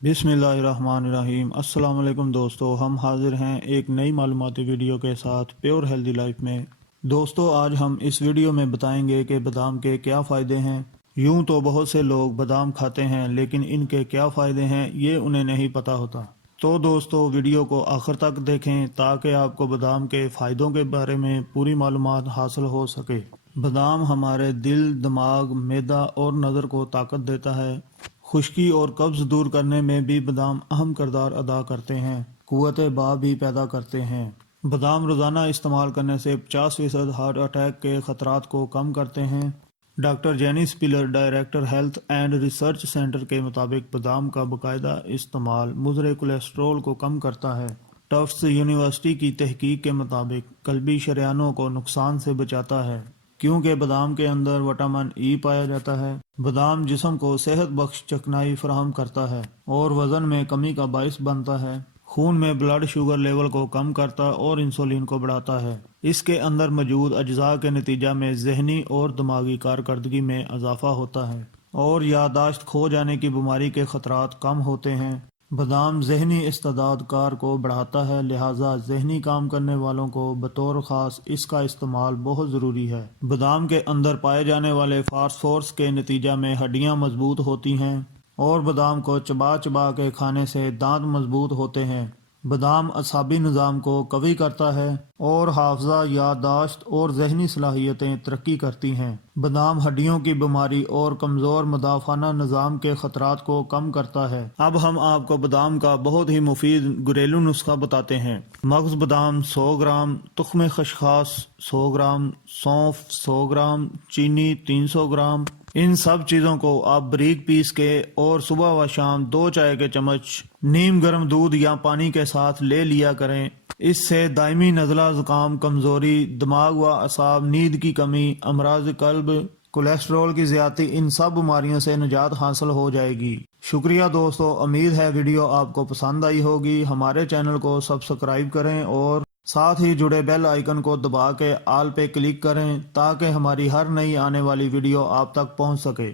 बिस्मिल्लाहिर्रहमानिर्रहीम। अस्सलाम वालेकुम दोस्तों, हम हाजिर हैं एक नई मालूमाती वीडियो के साथ प्योर हेल्दी लाइफ में। दोस्तों, आज हम इस वीडियो में बताएंगे कि बादाम के क्या फ़ायदे हैं। यूं तो बहुत से लोग बादाम खाते हैं, लेकिन इनके क्या फ़ायदे हैं ये उन्हें नहीं पता होता। तो दोस्तों, वीडियो को आखिर तक देखें ताकि आपको बादाम के फ़ायदों के बारे में पूरी मालूमात हासिल हो सके। बादाम हमारे दिल, दिमाग, मैदा और नज़र को ताकत देता है। खुश्की और कब्ज़ दूर करने में भी बादाम अहम किरदार अदा करते हैं। कुव्वत बा भी पैदा करते हैं। बादाम रोज़ाना इस्तेमाल करने से 50% हार्ट अटैक के ख़तरात को कम करते हैं। Doctor jenny स्पिलर, director health and research centre के मुताबिक बादाम का बाकायदा इस्तेमाल मुज़रे कोलेस्ट्रॉल को कम करता है। टफ्ट्स यूनिवर्सिटी की तहकीक के मुताबिक कल्बी शरियानों को नुकसान से बचाता है, क्योंकि बादाम के अंदर विटामिन ई पाया जाता है। बादाम जिस्म को सेहत बख्श चिकनाई फराहम करता है और वज़न में कमी का बाइस बनता है। खून में ब्लड शुगर लेवल को कम करता और इंसुलिन को बढ़ाता है। इसके अंदर मौजूद अज्जा के नतीजा में जहनी और दिमागी कारकर्दगी में इजाफा होता है और याददाश्त खो जाने की बीमारी के खतरात कम होते हैं। बादाम ज़हनी इस्तेदाद कार को बढ़ाता है, लिहाजा ज़हनी काम करने वालों को बतौर ख़ास इसका इस्तेमाल बहुत ज़रूरी है। बादाम के अंदर पाए जाने वाले फास्फोरस के नतीजा में हड्डियाँ मजबूत होती हैं और बादाम को चबा चबा के खाने से दांत मजबूत होते हैं। बादाम असाबी निज़ाम को कवी करता है और हाफजा, याददाश्त और जहनी सलाहियतें तरक्की करती हैं। बादाम हड्डियों की बीमारी और कमज़ोर मुदाफ़ाना निज़ाम के ख़तरात को कम करता है। अब हम आपको बादाम का बहुत ही मुफीद घरेलू नुस्खा बताते हैं। मगज़ बादाम 100 ग्राम, तुख्म खशखास 100 ग्राम, सौंफ 100 ग्राम, चीनी 300 ग्राम। इन सब चीज़ों को आप बारीक पीस के और सुबह व शाम 2 चाय के चम्मच नीम गर्म दूध या पानी के साथ ले लिया करें। इससे दायमी नज़ला, ज़ुकाम, कमज़ोरी, दिमाग व असाब, नींद की कमी, अमराज कल्ब, कोलेस्ट्रॉल की ज़्यादती, इन सब बीमारियों से निजात हासिल हो जाएगी। शुक्रिया दोस्तों, उम्मीद है वीडियो आपको पसंद आई होगी। हमारे चैनल को सब्सक्राइब करें और साथ ही जुड़े बेल आइकन को दबा के ऑल पे क्लिक करें ताकि हमारी हर नई आने वाली वीडियो आप तक पहुंच सके।